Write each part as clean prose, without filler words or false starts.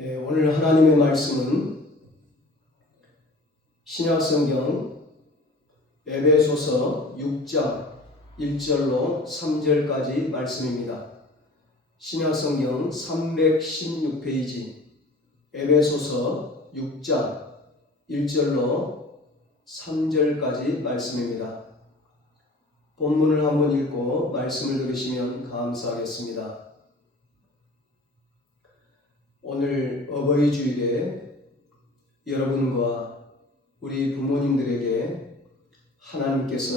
오늘 하나님의 말씀은 신약성경 에베소서 6장 1절로 3절까지 말씀입니다. 신약성경 316페이지 에베소서 6장 1절로 3절까지 말씀입니다. 본문을 한번 읽고 말씀을 들으시면 감사하겠습니다. 오늘 어버이 주일에 여러분과 우리 부모님들에게 하나님께서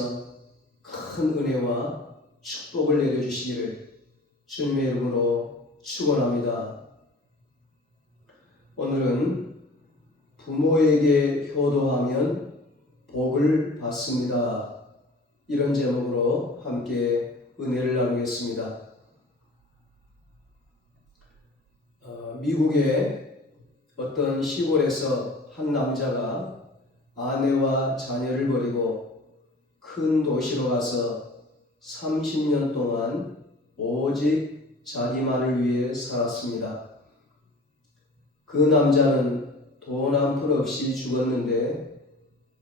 큰 은혜와 축복을 내려주시기를 주님의 이름으로 축원합니다. 오늘은 부모에게 효도하면 복을 받습니다. 이런 제목으로 함께 은혜를 나누겠습니다. 미국의 어떤 시골에서 한 남자가 아내와 자녀를 버리고 큰 도시로 가서 30년 동안 오직 자기만을 위해 살았습니다. 그 남자는 돈 한 푼 없이 죽었는데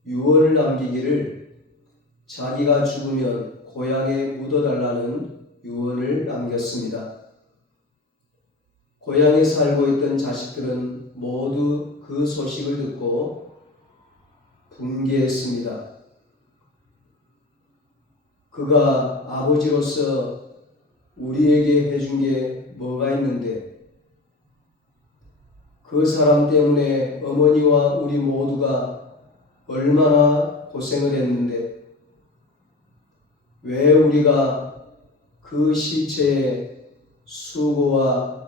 유언을 남기기를 자기가 죽으면 고향에 묻어달라는 유언을 남겼습니다. 고향에 살고 있던 자식들은 모두 그 소식을 듣고 분개했습니다. 그가 아버지로서 우리에게 해준 게 뭐가 있는데, 그 사람 때문에 어머니와 우리 모두가 얼마나 고생을 했는데 왜 우리가 그 시체에 수고와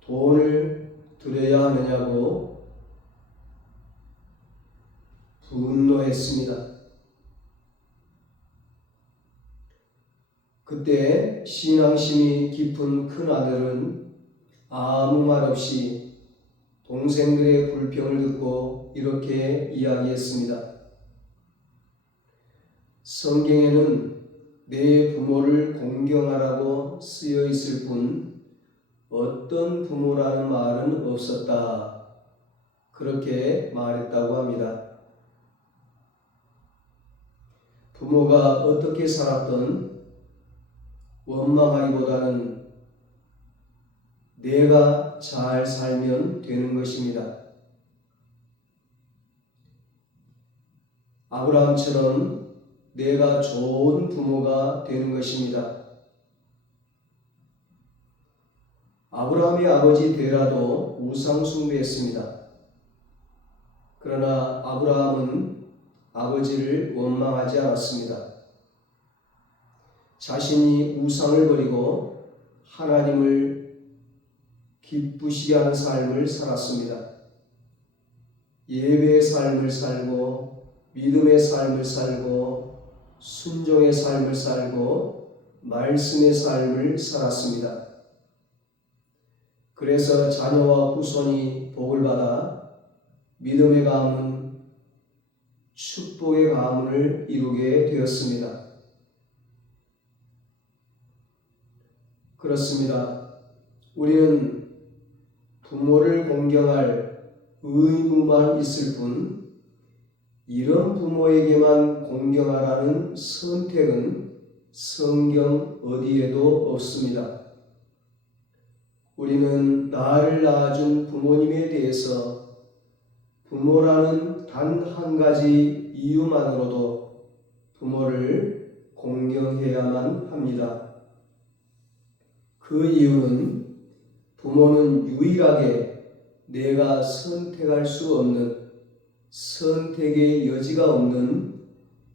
돈을 들여야 하느냐고 분노했습니다. 그때 신앙심이 깊은 큰아들은 아무 말 없이 동생들의 불평을 듣고 이렇게 이야기했습니다. 성경에는 내 부모를 공경하라고 쓰여 있을 뿐 어떤 부모라는 말은 없었다. 그렇게 말했다고 합니다. 부모가 어떻게 살았던 원망하기보다는 내가 잘 살면 되는 것입니다. 아브라함처럼 내가 좋은 부모가 되는 것입니다. 아브라함의 아버지 데라도 우상 숭배했습니다. 그러나 아브라함은 아버지를 원망하지 않았습니다. 자신이 우상을 버리고 하나님을 기쁘시게 하는 삶을 살았습니다. 예배의 삶을 살고 믿음의 삶을 살고 순종의 삶을 살고 말씀의 삶을 살았습니다. 그래서 자녀와 후손이 복을 받아 믿음의 가문, 축복의 가문을 이루게 되었습니다. 그렇습니다. 우리는 부모를 공경할 의무만 있을 뿐 이런 부모에게만 공경하라는 선택은 성경 어디에도 없습니다. 우리는 나를 낳아준 부모님에 대해서 부모라는 단 한 가지 이유만으로도 부모를 공경해야만 합니다. 그 이유는 부모는 유일하게 내가 선택할 수 없는, 선택의 여지가 없는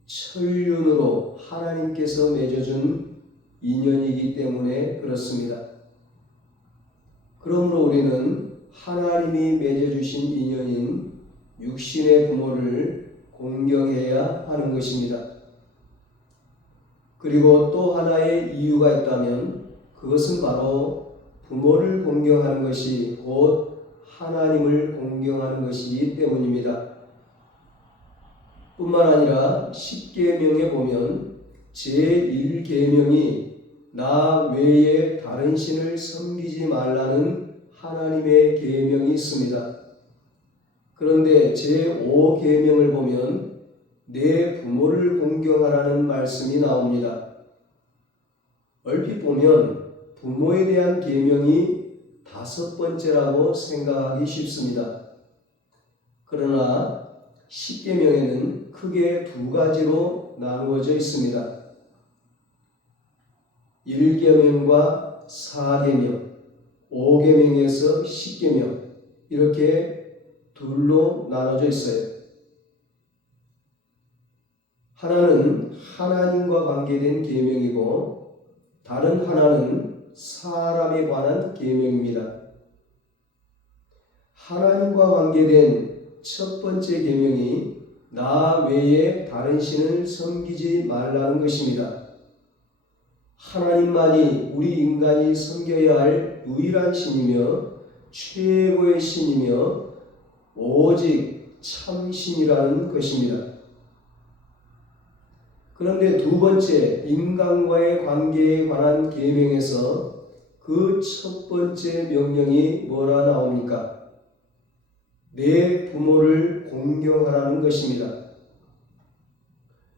천륜으로 하나님께서 맺어준 인연이기 때문에 그렇습니다. 그러므로 우리는 하나님이 맺어주신 인연인 육신의 부모를 공경해야 하는 것입니다. 그리고 또 하나의 이유가 있다면 그것은 바로 부모를 공경하는 것이 곧 하나님을 공경하는 것이기 때문입니다. 뿐만 아니라 10계명에 보면 제1계명이 나 외에 다른 신을 섬기지 말라는 하나님의 계명이 있습니다. 그런데 제5계명을 보면 내 부모를 공경하라는 말씀이 나옵니다. 얼핏 보면 부모에 대한 계명이 5번째라고 생각하기 쉽습니다. 그러나 10계명에는 크게 2가지로 나누어져 있습니다. 1계명과 4계명, 5계명에서 10계명 이렇게 둘로 나눠져 있어요. 하나는 하나님과 관계된 계명이고 다른 하나는 사람에 관한 계명입니다. 하나님과 관계된 첫 번째 계명이 나 외에 다른 신을 섬기지 말라는 것입니다. 하나님만이 우리 인간이 섬겨야 할 유일한 신이며 최고의 신이며 오직 참신이라는 것입니다. 그런데 2번째 인간과의 관계에 관한 계명에서 그 첫 번째 명령이 뭐라 나옵니까? 내 부모를 공경하라는 것입니다.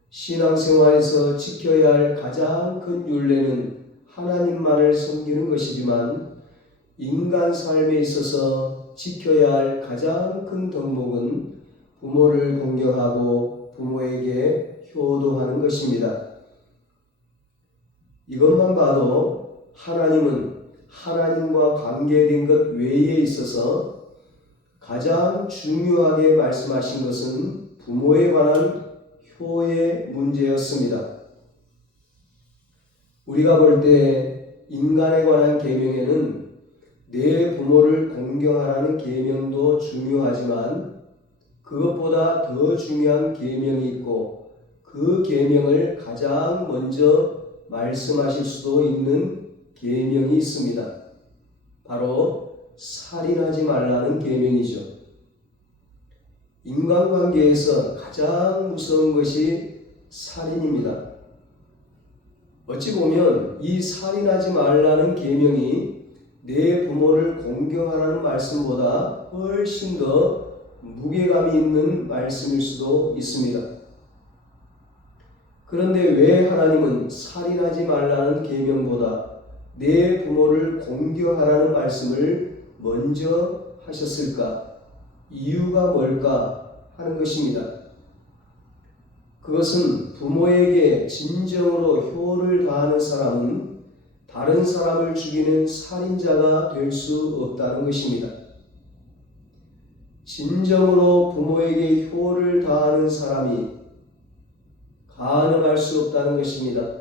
신앙생활에서 지켜야 할 가장 큰 율례는 하나님만을 섬기는 것이지만 인간 삶에 있어서 지켜야 할 가장 큰 덕목은 부모를 공경하고 부모에게 효도하는 것입니다. 이것만 봐도 하나님은 하나님과 관계된 것 외에 있어서 가장 중요하게 말씀하신 것은 부모에 관한 효의 문제였습니다. 우리가 볼 때 인간에 관한 계명에는 내 부모를 공경하라는 계명도 중요하지만 그것보다 더 중요한 계명이 있고 그 계명을 가장 먼저 말씀하실 수도 있는 계명이 있습니다. 바로 살인하지 말라는 계명이죠. 인간관계에서 가장 무서운 것이 살인입니다. 어찌 보면 이 살인하지 말라는 계명이 내 부모를 공경하라는 말씀보다 훨씬 더 무게감이 있는 말씀일 수도 있습니다. 그런데 왜 하나님은 살인하지 말라는 계명보다 내 부모를 공경하라는 말씀을 먼저 하셨을까? 이유가 뭘까 하는 것입니다. 그것은 부모에게 진정으로 효를 다하는 사람은 다른 사람을 죽이는 살인자가 될 수 없다는 것입니다. 진정으로 부모에게 효를 다하는 사람이 간음할 수 없다는 것입니다.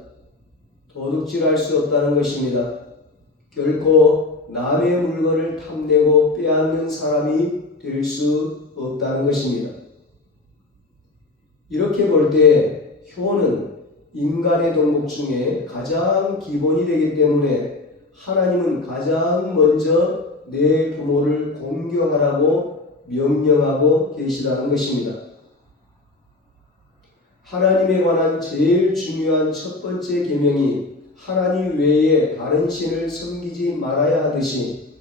도둑질할 수 없다는 것입니다. 결코 남의 물건을 탐내고 빼앗는 사람이 될 수 없다는 것입니다. 이렇게 볼 때 효는 인간의 덕목 중에 가장 기본이 되기 때문에 하나님은 가장 먼저 내 부모를 공경하라고 명령하고 계시다는 것입니다. 하나님에 관한 제일 중요한 첫 번째 계명이 하나님 외에 다른 신을 섬기지 말아야 하듯이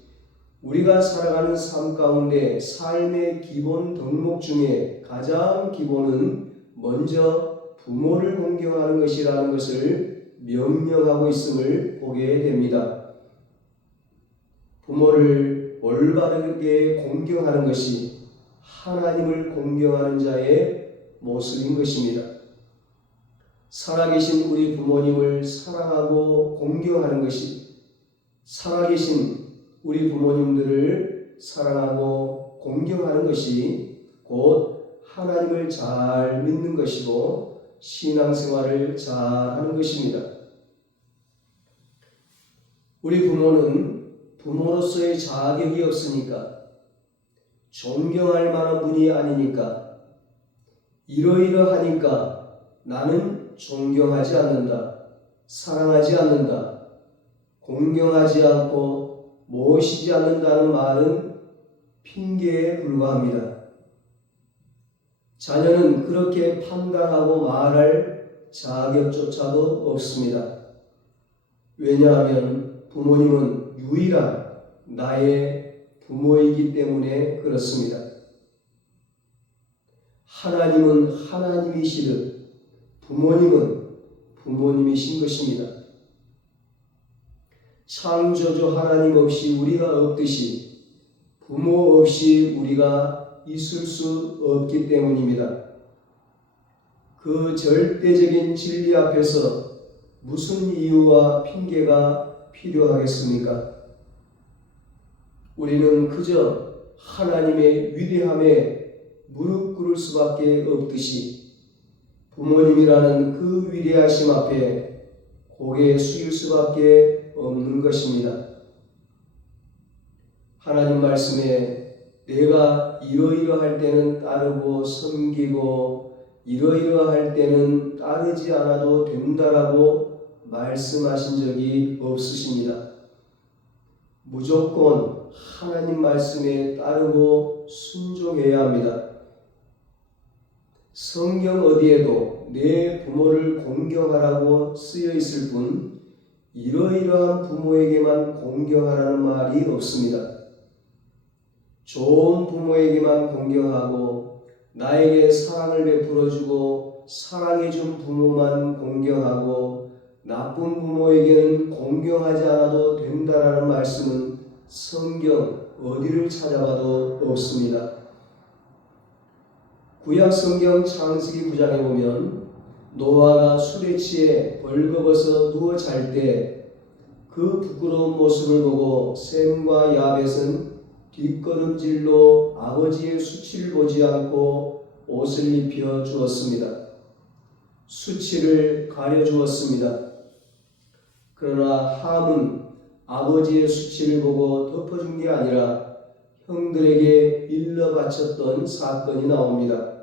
우리가 살아가는 삶 가운데 삶의 기본 덕목 중에 가장 기본은 먼저 부모를 공경하는 것이라는 것을 명령하고 있음을 보게 됩니다. 부모를 올바르게 공경하는 것이 하나님을 공경하는 자의 모습인 것입니다. 살아계신 우리 부모님을 사랑하고 공경하는 것이 살아계신 우리 부모님들을 사랑하고 공경하는 것이 곧 하나님을 잘 믿는 것이고 신앙생활을 잘 하는 것입니다. 우리 부모는 부모로서의 자격이 없으니까 존경할 만한 분이 아니니까 이러이러하니까 나는 존경하지 않는다, 사랑하지 않는다, 공경하지 않고 모시지 않는다는 말은 핑계에 불과합니다. 자녀는 그렇게 판단하고 말할 자격조차도 없습니다. 왜냐하면 부모님은 유일한 나의 부모이기 때문에 그렇습니다. 하나님은 하나님이시듯 부모님은 부모님이신 것입니다. 창조주 하나님 없이 우리가 없듯이 부모 없이 우리가 있을 수 없기 때문입니다. 그 절대적인 진리 앞에서 무슨 이유와 핑계가 필요하겠습니까? 우리는 그저 하나님의 위대함에 무릎 꿇을 수밖에 없듯이 부모님이라는 그 위대하심 앞에 고개 숙일 수밖에 없는 것입니다. 하나님 말씀에 내가 이러이러할 때는 따르고 섬기고 이러이러할 때는 따르지 않아도 된다라고 말씀하신 적이 없으십니다. 무조건 하나님 말씀에 따르고 순종해야 합니다. 성경 어디에도 내 부모를 공경하라고 쓰여 있을 뿐 이러이러한 부모에게만 공경하라는 말이 없습니다. 좋은 부모에게만 공경하고 나에게 사랑을 베풀어주고 사랑해준 부모만 공경하고 나쁜 부모에게는 공경하지 않아도 된다라는 말씀은 성경 어디를 찾아봐도 없습니다. 구약 성경 창세기 9장에 보면 노아가 술에 취해 벌거벗어 누워 잘 때 그 부끄러운 모습을 보고 셈과 야벳은 뒷걸음질로 아버지의 수치를 보지 않고 옷을 입혀 주었습니다. 수치를 가려 주었습니다. 그러나 함은 아버지의 수치를 보고 덮어준 게 아니라 형들에게 일러 바쳤던 사건이 나옵니다.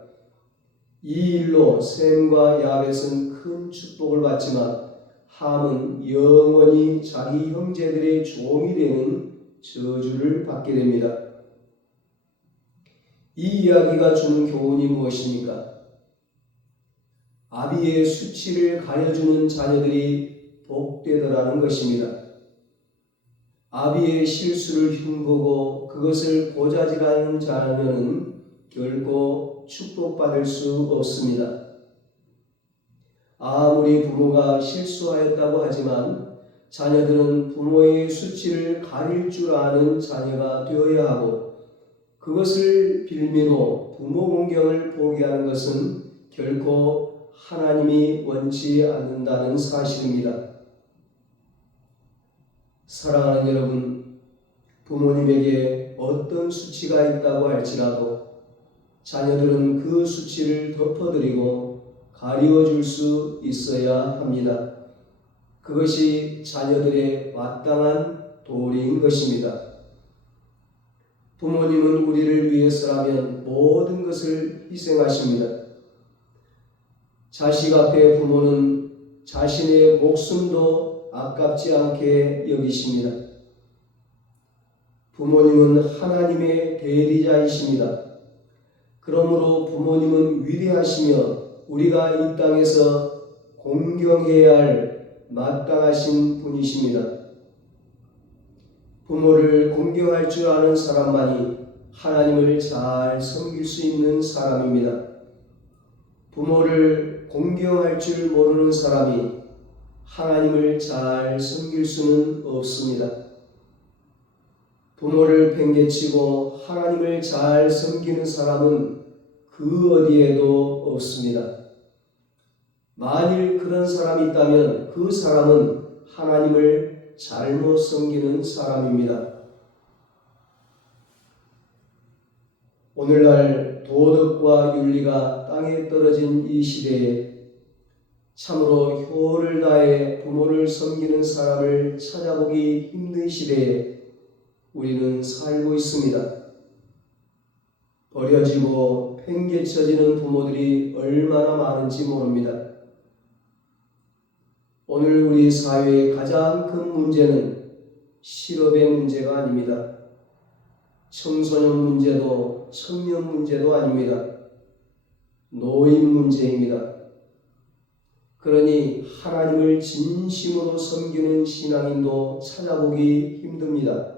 이 일로 셈과 야벳은 큰 축복을 받지만 함은 영원히 자기 형제들의 종이 되는 저주를 받게 됩니다. 이 이야기가 주는 교훈이 무엇입니까? 아비의 수치를 가려주는 자녀들이 복되더라는 것입니다. 아비의 실수를 흉보고 그것을 고자질하는 자녀는 결코 축복받을 수 없습니다. 아무리 부모가 실수하였다고 하지만 자녀들은 부모의 수치를 가릴 줄 아는 자녀가 되어야 하고 그것을 빌미로 부모 공경을 포기하는 것은 결코 하나님이 원치 않는다는 사실입니다. 사랑하는 여러분, 부모님에게 어떤 수치가 있다고 할지라도 자녀들은 그 수치를 덮어드리고 가리워줄 수 있어야 합니다. 그것이 자녀들의 마땅한 도리인 것입니다. 부모님은 우리를 위해서라면 모든 것을 희생하십니다. 자식 앞에 부모는 자신의 목숨도 아깝지 않게 여기십니다. 부모님은 하나님의 대리자이십니다. 그러므로 부모님은 위대하시며 우리가 이 땅에서 공경해야 할 마땅하신 분이십니다. 부모를 공경할 줄 아는 사람만이 하나님을 잘 섬길 수 있는 사람입니다. 부모를 공경할 줄 모르는 사람이 하나님을 잘 섬길 수는 없습니다. 부모를 팽개치고 하나님을 잘 섬기는 사람은 그 어디에도 없습니다. 만일 그런 사람이 있다면 그 사람은 하나님을 잘못 섬기는 사람입니다. 오늘날 도덕과 윤리가 땅에 떨어진 이 시대에 참으로 효를 다해 부모를 섬기는 사람을 찾아보기 힘든 시대에 우리는 살고 있습니다. 버려지고 팽개쳐지는 부모들이 얼마나 많은지 모릅니다. 오늘 우리 사회의 가장 큰 문제는 실업의 문제가 아닙니다. 청소년 문제도 청년 문제도 아닙니다. 노인 문제입니다. 그러니 하나님을 진심으로 섬기는 신앙인도 찾아보기 힘듭니다.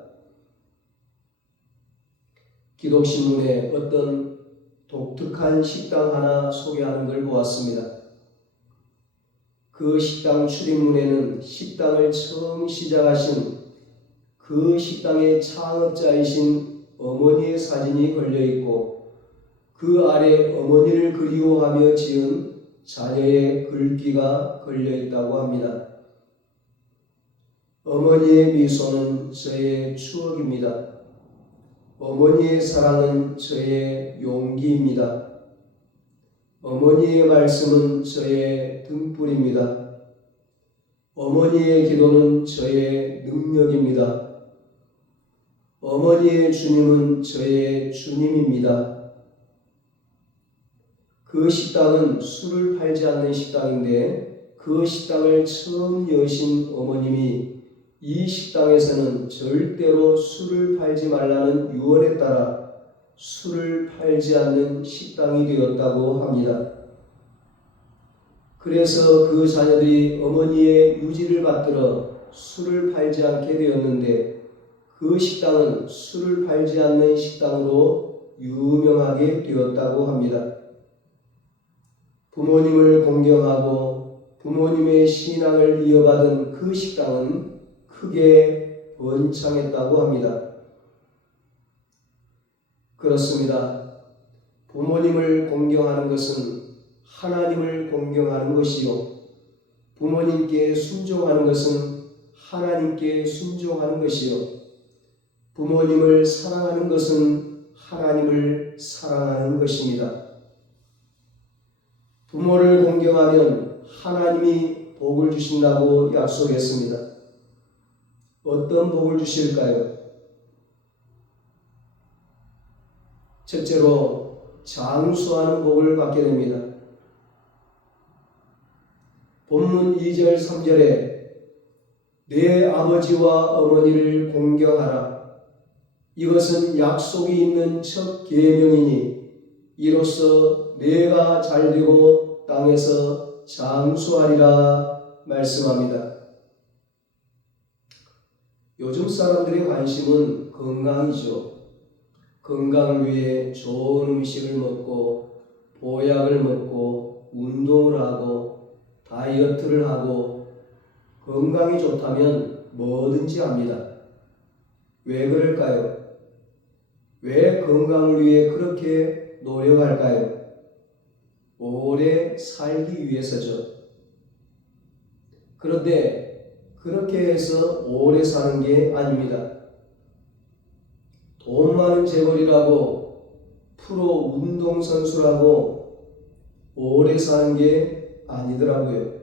기독신문에 어떤 독특한 식당 하나 소개하는 걸 보았습니다. 그 식당 출입문에는 식당을 처음 시작하신 그 식당의 창업자이신 어머니의 사진이 걸려 있고 그 아래 어머니를 그리워하며 지은 자녀의 글귀가 걸려 있다고 합니다. 어머니의 미소는 저의 추억입니다. 어머니의 사랑은 저의 용기입니다. 어머니의 말씀은 저의 등불입니다. 어머니의 기도는 저의 능력입니다. 어머니의 주님은 저의 주님입니다. 그 식당은 술을 팔지 않는 식당인데 그 식당을 처음 여신 어머님이 이 식당에서는 절대로 술을 팔지 말라는 유언에 따라 술을 팔지 않는 식당이 되었다고 합니다. 그래서 그 자녀들이 어머니의 유지를 받들어 술을 팔지 않게 되었는데 그 식당은 술을 팔지 않는 식당으로 유명하게 되었다고 합니다. 부모님을 공경하고 부모님의 신앙을 이어받은 그 식당은 크게 번창했다고 합니다. 그렇습니다. 부모님을 공경하는 것은 하나님을 공경하는 것이요. 부모님께 순종하는 것은 하나님께 순종하는 것이요. 부모님을 사랑하는 것은 하나님을 사랑하는 것입니다. 부모를 공경하면 하나님이 복을 주신다고 약속했습니다. 어떤 복을 주실까요? 첫째로 장수하는 복을 받게 됩니다. 본문 2절 3절에 내 아버지와 어머니를 공경하라. 이것은 약속이 있는 첫 계명이니 이로써 내가 잘되고 땅에서 장수하리라 말씀합니다. 요즘 사람들의 관심은 건강이죠. 건강을 위해 좋은 음식을 먹고 보약을 먹고 운동을 하고 다이어트를 하고 건강이 좋다면 뭐든지 합니다. 왜 그럴까요? 왜 건강을 위해 그렇게 노력할까요? 오래 살기 위해서죠. 그런데 그렇게 해서 오래 사는 게 아닙니다. 돈 많은 재벌이라고 프로 운동선수라고 오래 사는 게 아니더라고요.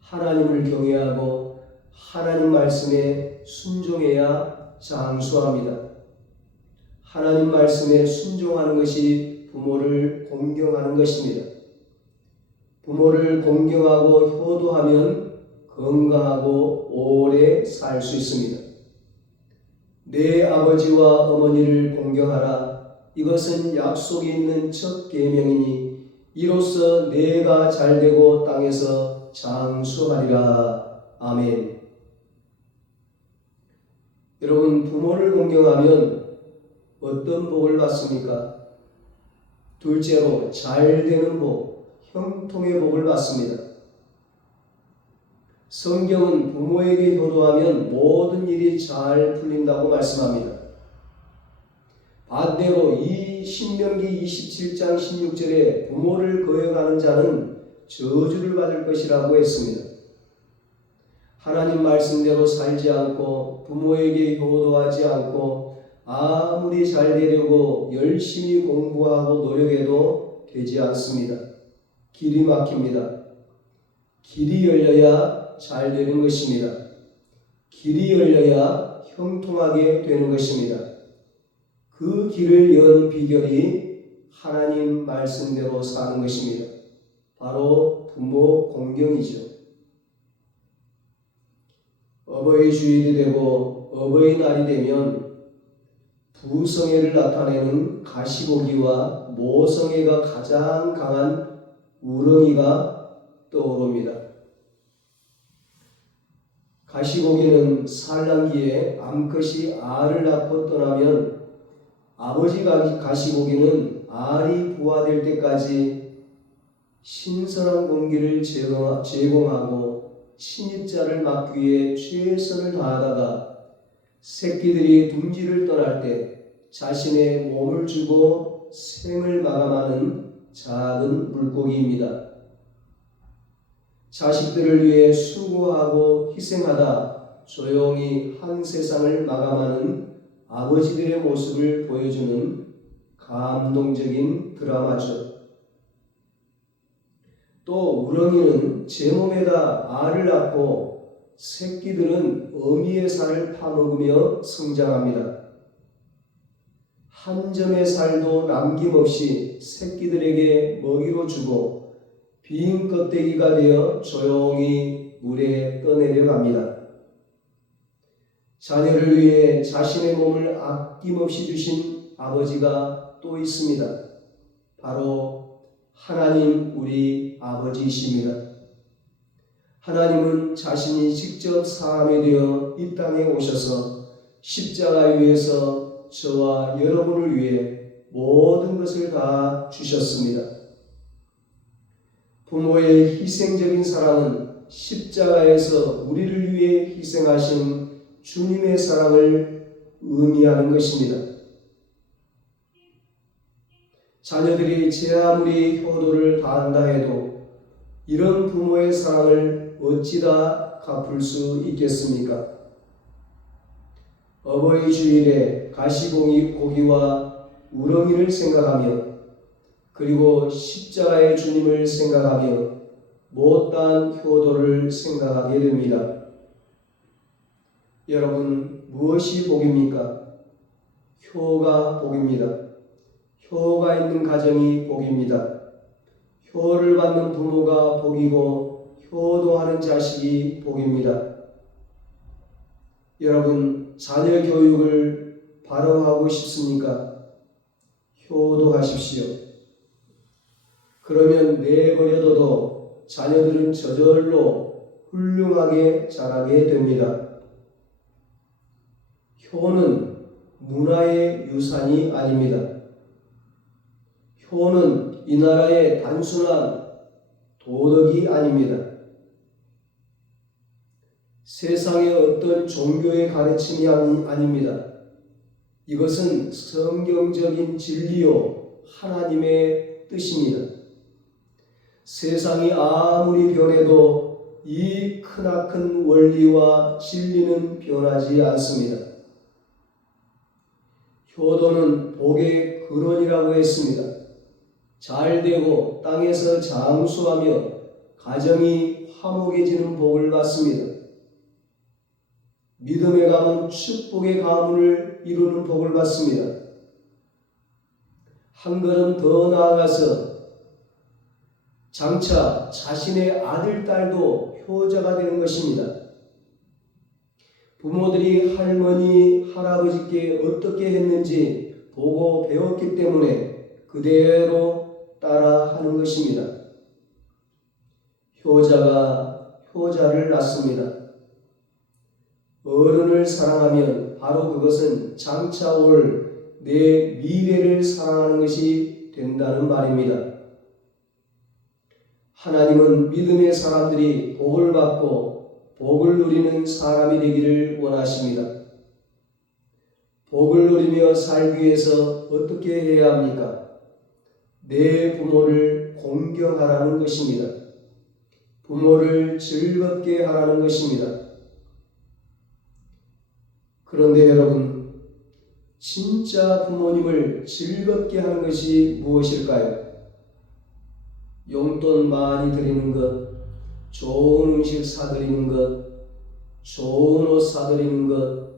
하나님을 경외하고 하나님 말씀에 순종해야 장수합니다. 하나님 말씀에 순종하는 것이 부모를 공경하는 것입니다. 부모를 공경하고 효도하면 건강하고 오래 살 수 있습니다. 내 아버지와 어머니를 공경하라. 이것은 약속이 있는 첫 계명이니 이로써 내가 잘되고 땅에서 장수하리라. 아멘. 여러분, 부모를 공경하면 어떤 복을 받습니까? 둘째로 잘되는 복, 형통의 복을 받습니다. 성경은 부모에게 효도하면 모든 일이 잘 풀린다고 말씀합니다. 반대로 이 신명기 27장 16절에 부모를 거역하는 자는 저주를 받을 것이라고 했습니다. 하나님 말씀대로 살지 않고 부모에게 효도하지 않고 아무리 잘 되려고 열심히 공부하고 노력해도 되지 않습니다. 길이 막힙니다. 길이 열려야 잘 되는 것입니다. 길이 열려야 형통하게 되는 것입니다. 그 길을 연 비결이 하나님 말씀대로 사는 것입니다. 바로 부모 공경이죠. 어버이 주일이 되고 어버이날이 되면 부성애를 나타내는 가시고기와 모성애가 가장 강한 우렁이가 떠오릅니다. 가시고기는 산란기에 암컷이 알을 낳고 떠나면 아버지 가시고기는 알이 부화될 때까지 신선한 공기를 제공하고 침입자를 막기 위해 최선을 다하다가 새끼들이 둥지를 떠날 때 자신의 몸을 주고 생을 마감하는 작은 물고기입니다. 자식들을 위해 수고하고 희생하다 조용히 한 세상을 마감하는 아버지들의 모습을 보여주는 감동적인 드라마죠. 또 우렁이는 제 몸에다 알을 낳고 새끼들은 어미의 살을 파먹으며 성장합니다. 한 점의 살도 남김없이 새끼들에게 먹이로 주고 빈 껍데기가 되어 조용히 물에 떠내려 갑니다. 자녀를 위해 자신의 몸을 아낌없이 주신 아버지가 또 있습니다. 바로 하나님 우리 아버지이십니다. 하나님은 자신이 직접 사람이 되어 이 땅에 오셔서 십자가 위에서 저와 여러분을 위해 모든 것을 다 주셨습니다. 부모의 희생적인 사랑은 십자가에서 우리를 위해 희생하신 주님의 사랑을 의미하는 것입니다. 자녀들이 제 아무리 효도를 다한다 해도 이런 부모의 사랑을 어찌다 갚을 수 있겠습니까? 어버이 주일에 가시고기와 우렁이를 생각하며 그리고 십자가의 주님을 생각하며 못다한 효도를 생각하게 됩니다. 여러분, 무엇이 복입니까? 효가 복입니다. 효가 있는 가정이 복입니다. 효를 받는 부모가 복이고 효도하는 자식이 복입니다. 여러분, 자녀 교육을 바로 하고 싶습니까? 효도하십시오. 그러면 내버려둬도 자녀들은 저절로 훌륭하게 자라게 됩니다. 효는 문화의 유산이 아닙니다. 효는 이 나라의 단순한 도덕이 아닙니다. 세상의 어떤 종교의 가르침이 아닙니다. 이것은 성경적인 진리요 하나님의 뜻입니다. 세상이 아무리 변해도 이 크나큰 원리와 진리는 변하지 않습니다. 효도는 복의 근원이라고 했습니다. 잘되고 땅에서 장수하며 가정이 화목해지는 복을 받습니다. 믿음의 가문, 축복의 가문을 이루는 복을 받습니다. 한 걸음 더 나아가서 장차 자신의 아들, 딸도 효자가 되는 것입니다. 부모들이 할머니, 할아버지께 어떻게 했는지 보고 배웠기 때문에 그대로 따라 하는 것입니다. 효자가 효자를 낳습니다. 어른을 사랑하면 바로 그것은 장차 올 내 미래를 사랑하는 것이 된다는 말입니다. 하나님은 믿음의 사람들이 복을 받고 복을 누리는 사람이 되기를 원하십니다. 복을 누리며 살기 위해서 어떻게 해야 합니까? 내 부모를 공경하라는 것입니다. 부모를 즐겁게 하라는 것입니다. 그런데 여러분, 진짜 부모님을 즐겁게 하는 것이 무엇일까요? 용돈 많이 드리는 것, 좋은 음식 사드리는 것, 좋은 옷 사드리는 것,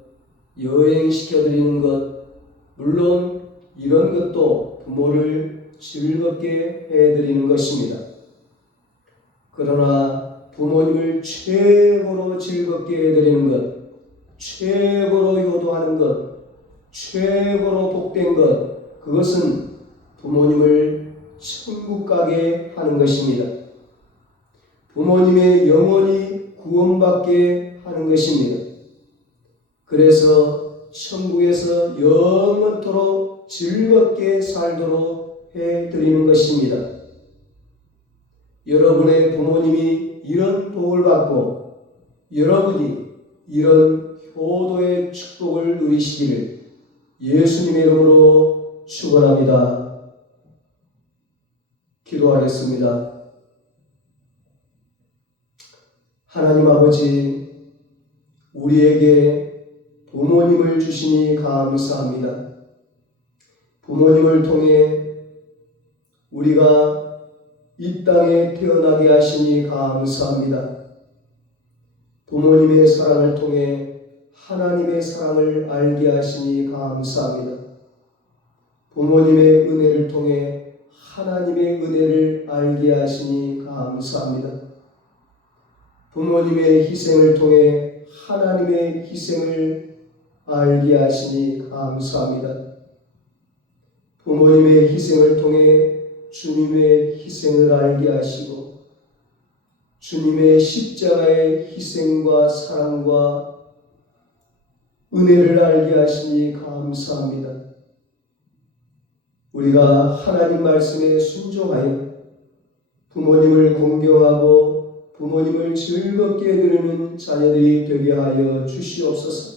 여행시켜드리는 것, 물론 이런 것도 부모를 즐겁게 해드리는 것입니다. 그러나 부모님을 최고로 즐겁게 해드리는 것, 최고로 효도하는 것, 최고로 복된 것, 그것은 부모님을 천국 가게 하는 것입니다. 부모님의 영혼이 구원받게 하는 것입니다. 그래서 천국에서 영원토록 즐겁게 살도록 해드리는 것입니다. 여러분의 부모님이 이런 복을 받고 여러분이 이런 효도의 축복을 누리시기를 예수님의 이름으로 축원합니다. 기도하겠습니다. 하나님 아버지, 우리에게 부모님을 주시니 감사합니다. 부모님을 통해 우리가 이 땅에 태어나게 하시니 감사합니다. 부모님의 사랑을 통해 하나님의 사랑을 알게 하시니 감사합니다. 부모님의 은혜를 통해 하나님의 은혜를 알게 하시니 감사합니다. 부모님의 희생을 통해 하나님의 희생을 알게 하시니 감사합니다. 부모님의 희생을 통해 주님의 희생을 알게 하시고 주님의 십자가의 희생과 사랑과 은혜를 알게 하시니 감사합니다. 우리가 하나님 말씀에 순종하여 부모님을 공경하고 부모님을 즐겁게 누리는 자녀들이 되게 하여 주시옵소서.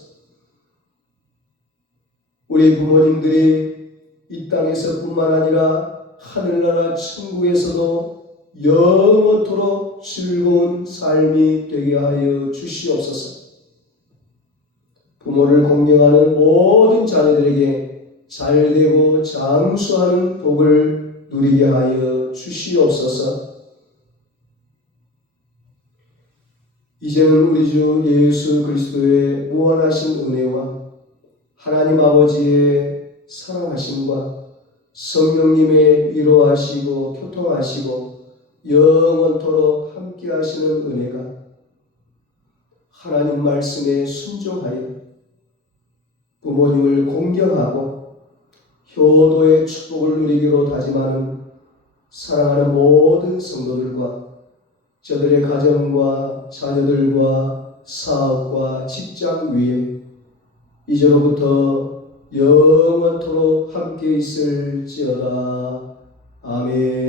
우리 부모님들이 이 땅에서뿐만 아니라 하늘나라 천국에서도 영원토록 즐거운 삶이 되게 하여 주시옵소서. 부모를 공경하는 모든 자녀들에게 잘되고 장수하는 복을 누리게 하여 주시옵소서. 이제는 우리 주 예수 그리스도의 무한하신 은혜와 하나님 아버지의 사랑하심과 성령님의 위로하시고 교통하시고 영원토록 함께 하시는 은혜가 하나님 말씀에 순종하여 부모님을 공경하고 효도의 축복을 누리기로 다짐하는 사랑하는 모든 성도들과 저들의 가정과 자녀들과 사업과 직장 위에 이제로부터 영원토록 함께 있을지어다. 아멘.